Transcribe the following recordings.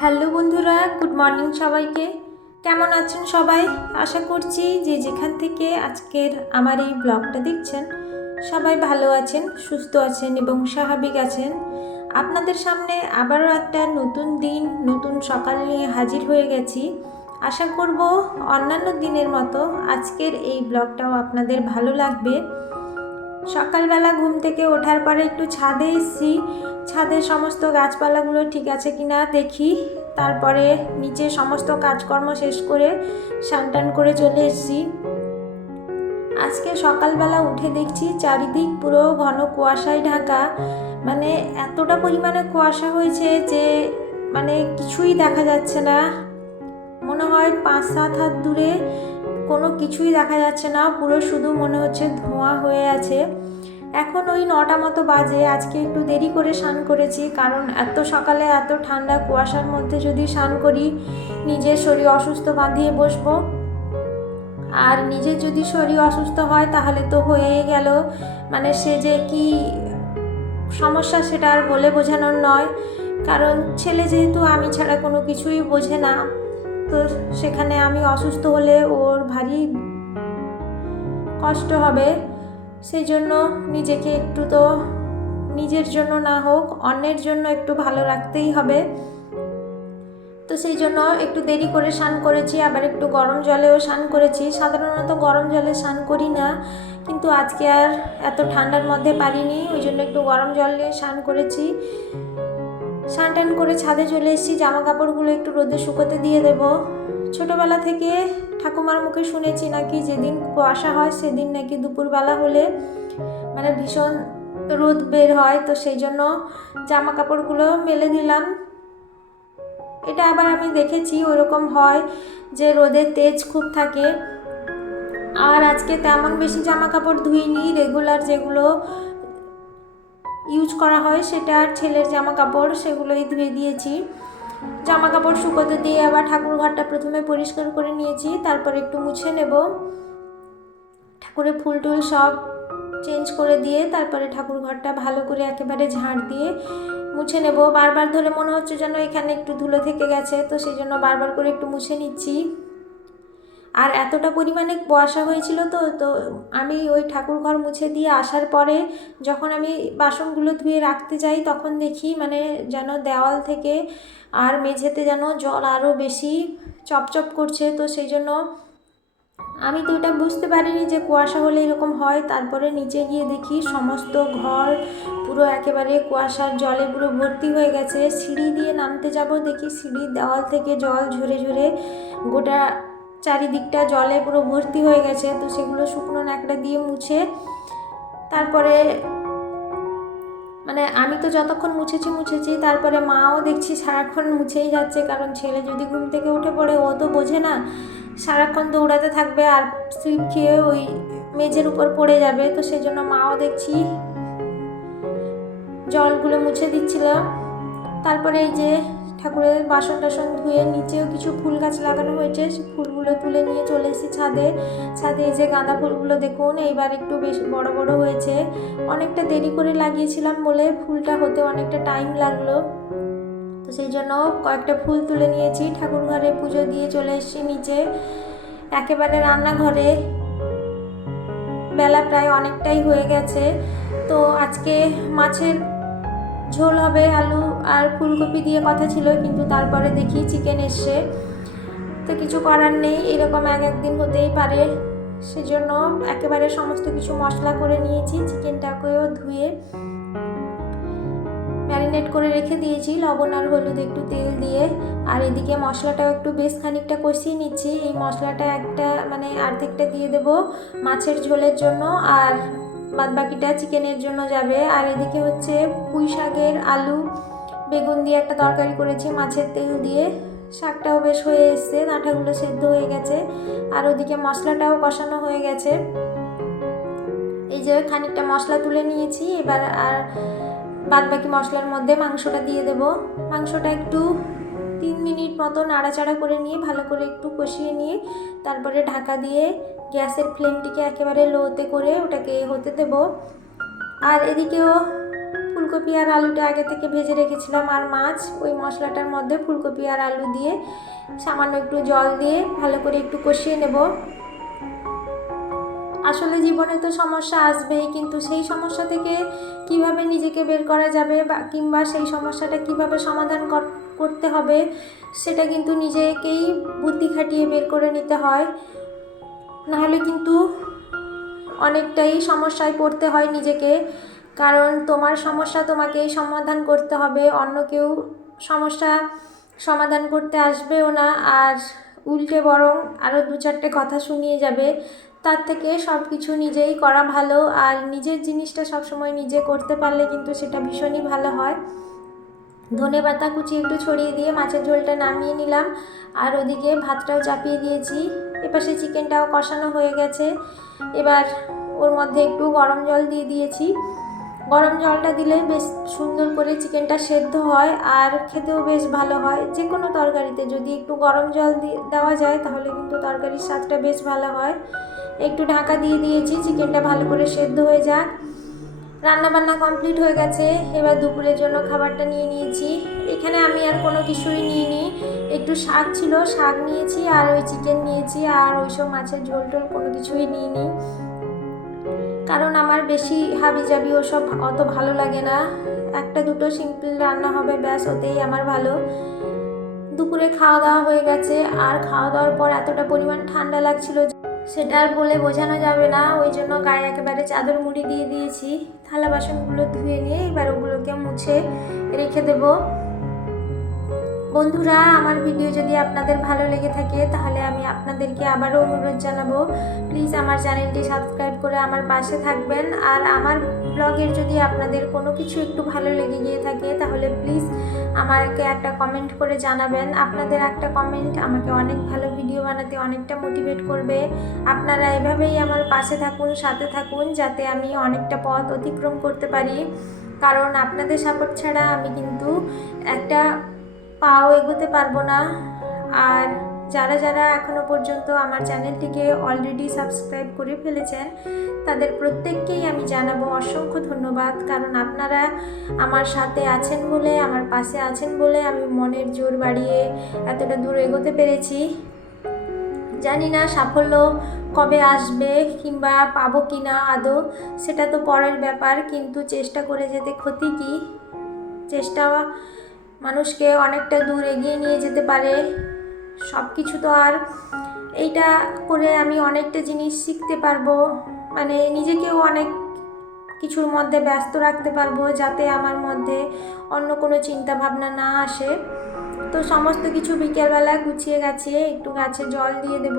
Hello বন্ধুরা, good morning সবাইকে। কেমন আছেন সবাই? আশা করছি যে যেখান থেকে আজকের আমার এই ব্লগটা দেখছেন, সবাই ভালো আছেন, সুস্থ আছেন এবং স্বাভাবিক আছেন। আপনাদের সামনে আবারও একটা নতুন দিন, নতুন সকাল নিয়ে হাজির হয়ে গেছি। আশা করব অন্যান্য দিনের মতো আজকের এই ব্লগটাও আপনাদের ভালো লাগবে। সকালবেলা ঘুম থেকে ওঠার পরে একটু ছাদে এসছি। ছাদের সমস্ত গাছপালাগুলো ঠিক আছে কি না দেখি। তারপরে নিচে সমস্ত কাজকর্ম শেষ করে টান করে চলে এসেছি। আজকে সকালবেলা উঠে দেখছি চারিদিক পুরো ঘন কুয়াশায় ঢাকা। মানে এতটা পরিমাণে কুয়াশা হয়েছে যে মানে কিছুই দেখা যাচ্ছে না। মনে হয় পাঁচ সাত হাত দূরে কোনো কিছুই দেখা যাচ্ছে না, পুরো শুধু মনে হচ্ছে ধোঁয়া হয়ে আছে। এখন ওই নটা মতো বাজে, আজকে একটু দেরি করে স্নান করেছি, কারণ এত সকালে এত ঠান্ডা কুয়াশার মধ্যে যদি স্নান করি, নিজের শরীর অসুস্থ বাঁধিয়ে বসবো। আর নিজের যদি শরীর অসুস্থ হয়, তাহলে তো হয়েই গেল। মানে সে যে কি সমস্যা সেটা আর বলে বোঝানোর নয়, কারণ ছেলে যেহেতু আমি ছাড়া কোনো কিছুই বোঝে না। তো সেখানে আমি অসুস্থ হলে ওর ভারী কষ্ট হবে। সেই জন্য নিজেকে একটু তো নিজের জন্য না হোক, অন্যের জন্য একটু ভালো রাখতেই হবে। তো সেই জন্য একটু দেরি করে স্নান করেছি, আবার একটু গরম জলেও স্নান করেছি। সাধারণত গরম জলে স্নান করি না, কিন্তু আজকে আর এত ঠান্ডার মধ্যে পারিনি, ওই জন্য একটু গরম জল স্নান করেছি। স্নান টান করে ছাদে চলে এসেছি জামা কাপড়গুলো একটু রোদে শুকোতে দিয়ে দেব। ছোটোবেলা থেকে ঠাকুমার মুখে শুনেছি নাকি যেদিন কুয়াশা হয় সেদিন নাকি দুপুরবেলা হলে মানে ভীষণ রোদ বের হয়, তো সেই জন্য জামা কাপড়গুলো মেলে দিলাম। এটা আবার আমি দেখেছি, ওরকম হয় যে রোদের তেজ খুব থাকে। আর আজকে তেমন বেশি জামা কাপড় ধুইনি, রেগুলার যেগুলো ইউজ করা হয়, সেটা আর ছেলের জামা কাপড় সেগুলোই ধুয়ে দিয়েছি। জামা কাপড় শুকোতে দিয়ে আবার ঠাকুর ঘরটা প্রথমে পরিষ্কার করে নিয়েছি, তারপর একটু মুছে নেব। ঠাকুরের ফুল টুল সব চেঞ্জ করে দিয়ে তারপরে ঠাকুর ঘরটা ভালো করে একেবারে ঝাড় দিয়ে মুছে নেব। বারবার ধরে মনে হচ্ছে যেন এখানে একটু ধুলো থেকে গেছে, তো সেই জন্য বারবার করে একটু মুছে নিচ্ছি। আর এতটা পরিমাণে কুয়াশা হয়েছিল তো তো আমি ওই ঠাকুর ঘর মুছে দিয়ে আসার পরে যখন আমি বাসনগুলো ধুয়ে রাখতে যাই তখন দেখি মানে যেন দেওয়াল থেকে আর মেঝেতে যেন জল আরও বেশি চপচপ করছে। তো সেই জন্য আমি তো এটা বুঝতে পারিনি যে কুয়াশা হলে এরকম হয়। তারপরে নিচে গিয়ে দেখি সমস্ত ঘর পুরো একেবারে কুয়াশার জলে পুরো ভর্তি হয়ে গেছে। সিঁড়ি দিয়ে নামতে যাব দেখি সিঁড়ির দেওয়াল থেকে জল ঝরে ঝরে গোটা চারিদিকটা জলে পুরো ভর্তি হয়ে গেছে, তো সেগুলো শুকনো ন্যাকড়া দিয়ে মুছে তারপরে মানে আমি তো যতক্ষণ মুছেছি মুছেছি, তারপরে মাও দেখছি সারাক্ষণ মুছেই যাচ্ছে, কারণ ছেলে যদি ঘুম থেকে উঠে পড়ে, ও তো বোঝে না, সারাক্ষণ দৌড়াতে থাকবে আর স্লিপ খেয়ে ওই মেঝের উপর পড়ে যাবে, তো সেই জন্য মাও দেখছি জলগুলো মুছে দিচ্ছিল। তারপরে এই যে ঠাকুরের বাসন টাসন ধুয়ে নিচেও কিছু ফুল গাছ লাগানো হয়েছে। ফুলগুলো তুলে নিয়ে চলে এসেছি ছাদে। ছাদে এই যে গাঁদা ফুলগুলো দেখুন, এইবার একটু বেশ বড় বড় হয়েছে। অনেকটা দেরি করে লাগিয়েছিলাম বলে ফুলটা হতে অনেকটা টাইম লাগল। তো সেই জন্য কয়েকটা ফুল তুলে নিয়েছি। ঠাকুর ঘরে পুজো দিয়ে চলে এসেছি নিচে। একেবারে রান্নাঘরে। বেলা প্রায় অনেকটাই হয়ে গেছে। তো আজকে মাছের ঝোল হবে, আলু আর ফুলকপি দিয়ে কথা ছিল, কিন্তু তারপরে দেখি চিকেন এসে তো কিছু করার নেই, এরকম এক একদিন হতেই পারে। সেজন্য একেবারে সমস্ত কিছু মশলা করে নিয়েছি চিকেনটাকেও ধুয়ে ম্যারিনেট করে রেখে দিয়েছি, লবণ আর হলুদ একটু তেল দিয়ে। আর এদিকে মশলাটাও একটু বেশ খানিকটা কষিয়ে নিচ্ছি। এই মশলাটা একটা মানে অর্ধেকটা দিয়ে দেব মাছের ঝোলের জন্য, আর বাদ বাকিটা চিকেনের জন্য যাবে। আর এদিকে হচ্ছে পুঁই শাকের আলু, বেগুন দিয়ে একটা তরকারি করেছি মাছের তেল দিয়ে। শাকটাও বেশ হয়ে এসছে ডাঁটাগুলো সেদ্ধ হয়ে গেছে। আর ওদিকে মশলাটাও কষানো হয়ে গেছে। এই যে খানিকটা মশলা তুলে নিয়েছি, এবার আর বাদ বাকি মশলার মধ্যে মাংসটা দিয়ে দেব। মাংসটা একটু তিন মিনিট মতো নাড়াচাড়া করে নিয়ে, ভালো করে একটু কষিয়ে নিয়ে, তারপরে ঢাকা দিয়ে গ্যাসের ফ্লেমটিকে একেবারে লোতে করে ওটাকে হতে দেব। আর এদিকেও ফুল ফুলকপি আর আলুটা আগে থেকে ভেজে রেখেছিলাম আর মাছ, ওই মশলাটার মধ্যে ফুলকপি আর আলু দিয়ে সামান্য একটু জল দিয়ে ভালো করে একটু কষিয়ে নেব। আসলে জীবনে তো সমস্যা আসবেই, কিন্তু সেই সমস্যা থেকে কীভাবে নিজেকে বের করা যাবে বা কিংবা সেই সমস্যাটা কীভাবে সমাধান করতে হবে, সেটা কিন্তু নিজেকেই বুদ্ধি খাটিয়ে বের করে নিতে হয়। নাহলে কিন্তু অনেকটাই সমস্যায় পড়তে হয় নিজেকে, কারণ তোমার সমস্যা তোমাকেই সমাধান করতে হবে, অন্য কেউ সমস্যা সমাধান করতে আসবেও না। আর উল্টে বরং আরও দু চারটে কথা শুনিয়ে যাবে, তার থেকে সব কিছু নিজেই করা ভালো। আর নিজের জিনিসটা সবসময় নিজে করতে পারলে কিন্তু সেটা ভীষণই ভালো হয়। ধনে পাতা কুচি একটু ছড়িয়ে দিয়ে মাছের ঝোলটা নামিয়ে নিলাম। আর ওদিকে ভাতটাও চাপিয়ে দিয়েছি। এপাশে চিকেনটাও কষানো হয়ে গেছে। এবার ওর মধ্যে একটু গরম জল দিয়ে দিয়েছি। গরম জলটা দিলে বেশ সুন্দর করে চিকেনটা সেদ্ধ হয় আর খেতেও বেশ ভালো হয়। যে কোনো তরকারিতে যদি একটু গরম জল দেওয়া যায় তাহলে কিন্তু তরকারির স্বাদটা বেশ ভালো হয়। একটু ঢাকা দিয়ে দিয়েছি, চিকেনটা ভালো করে সেদ্ধ হয়ে যাক। রান্না বান্না কমপ্লিট হয়ে গেছে। এবার দুপুরের জন্য খাবারটা নিয়ে নিয়েছি। এখানে আমি আর কোনো কিছুই নিইনি। একটু শাক ছিল, শাক নিয়েছি আর ওই চিকেন নিয়েছি আর ওইসব মাছের ঝোল টোল কোনো কিছুই নিইনি। কারণ আমার বেশি হাবি জাবি ওসব অত ভালো লাগে না। একটা দুটো সিম্পল রান্না হবে, ব্যাস, ওতেই আমার ভালো। দুপুরে খাওয়া দাওয়া হয়ে গেছে। আর খাওয়া দাওয়ার পর এতটা পরিমাণ ঠান্ডা লাগছিল সেটা আর বলে বোঝানো যাবে না। ওই জন্য গায়ে একেবারে চাদর মুড়ি দিয়ে দিয়েছি। থালা বাসনগুলো ধুয়ে নিয়ে এবার ওগুলোকে মুছে রেখে দেবো। বন্ধুরা, আমার ভিডিও যদি আপনাদের ভালো লেগে থাকে, তাহলে আমি আপনাদেরকে আবারও অনুরোধ জানাব প্লিজ আমার চ্যানেলটি সাবস্ক্রাইব করে আমার পাশে থাকবেন। আর আমার ব্লগের যদি আপনাদের কোনো কিছু একটু ভালো লেগে গিয়ে থাকে, তাহলে প্লিজ আমাকে একটা কমেন্ট করে জানাবেন। আপনাদের একটা কমেন্ট আমাকে অনেক ভালো ভিডিও বানাতে অনেকটা মোটিভেট করবে। আপনারা এভাবেই আমার পাশে থাকুন, সাথে থাকুন, যাতে আমি অনেকটা পথ অতিক্রম করতে পারি। কারণ আপনাদের সাপোর্ট ছাড়া আমি কিন্তু একটা পাও এগোতে পারব না। আর যারা যারা এখনও পর্যন্ত আমার চ্যানেলটিকে অলরেডি সাবস্ক্রাইব করে ফেলেছেন, তাদের প্রত্যেককেই আমি জানাব অসংখ্য ধন্যবাদ। কারণ আপনারা আমার সাথে আছেন বলে, আমার পাশে আছেন বলে আমি মনের জোর বাড়িয়ে এতটা দূর এগোতে পেরেছি। জানি না সাফল্য কবে আসবে কিংবা পাবো কি না আদৌ, সেটা তো পরের ব্যাপার, কিন্তু চেষ্টা করে যেতে ক্ষতি কি? চেষ্টা মানুষকে অনেকটা দূর এগিয়ে নিয়ে যেতে পারে। সব কিছু তো আর এইটা করে আমি অনেকটা জিনিস শিখতে পারব। মানে নিজেকেও অনেক কিছুর মধ্যে ব্যস্ত রাখতে পারব যাতে আমার মধ্যে অন্য কোনো চিন্তা ভাবনা না আসে। তো সমস্ত কিছু বিকেলবেলা গুছিয়ে গেছে একটু গাছে জল দিয়ে দেব।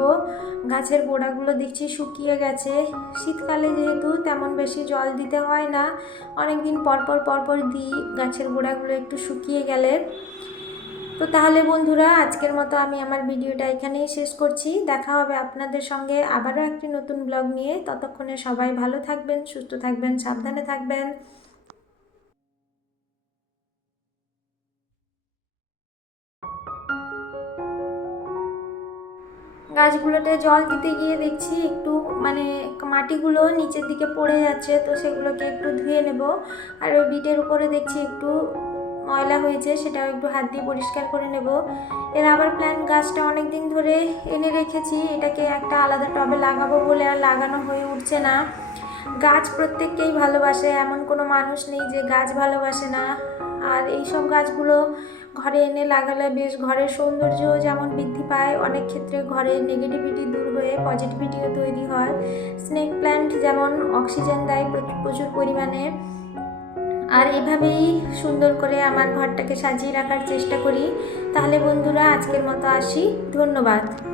গাছের গোড়াগুলো দেখছি শুকিয়ে গেছে। শীতকালে যেহেতু তেমন বেশি জল দিতে হয় না। অনেক দিন পরপর পরপর দিই, গাছের গোড়াগুলো একটু শুকিয়ে গেলে। তো তাহলে বন্ধুরা, আজকের মতো আমি আমার ভিডিওটা এখানেই শেষ করছি। দেখা হবে আপনাদের সঙ্গে আবারও একটি নতুন ব্লগ নিয়ে। ততক্ষণে সবাই ভালো থাকবেন, সুস্থ থাকবেন, সাবধানে থাকবেন। গাছগুলোতে জল দিতে গিয়ে দেখছি একটু মানে মাটিগুলো নিচের দিকে পড়ে যাচ্ছে, তো সেগুলোকে একটু ধুয়ে নেব। আর ওই বিটের উপরে দেখছি একটু ময়লা হয়েছে, সেটাও একটু হাত দিয়ে পরিষ্কার করে নেব। এর আবার প্ল্যান গাছটা অনেক দিন ধরে এনে রেখেছি, এটাকে একটা আলাদা টবে লাগাবো বলে আর লাগানো হয়ে উঠছে না। গাছ প্রত্যেককেই ভালোবাসে, এমন কোনো মানুষ নেই যে গাছ ভালোবাসে না। আর এই সব গাছগুলো ঘরে এনে লাগালে বেশ ঘরের সৌন্দর্য যেমন বৃদ্ধি পায়, অনেক ক্ষেত্রে ঘরের নেগেটিভিটি দূর হয়ে পজিটিভিটিও তৈরি হয়। স্নেক প্ল্যান্ট যেমন অক্সিজেন দেয় প্রচুর পরিমাণে। আর এভাবেই সুন্দর করে আমার ঘরটাকে সাজিয়ে রাখার চেষ্টা করি। তাহলে বন্ধুরা, আজকের মতো আসি। ধন্যবাদ।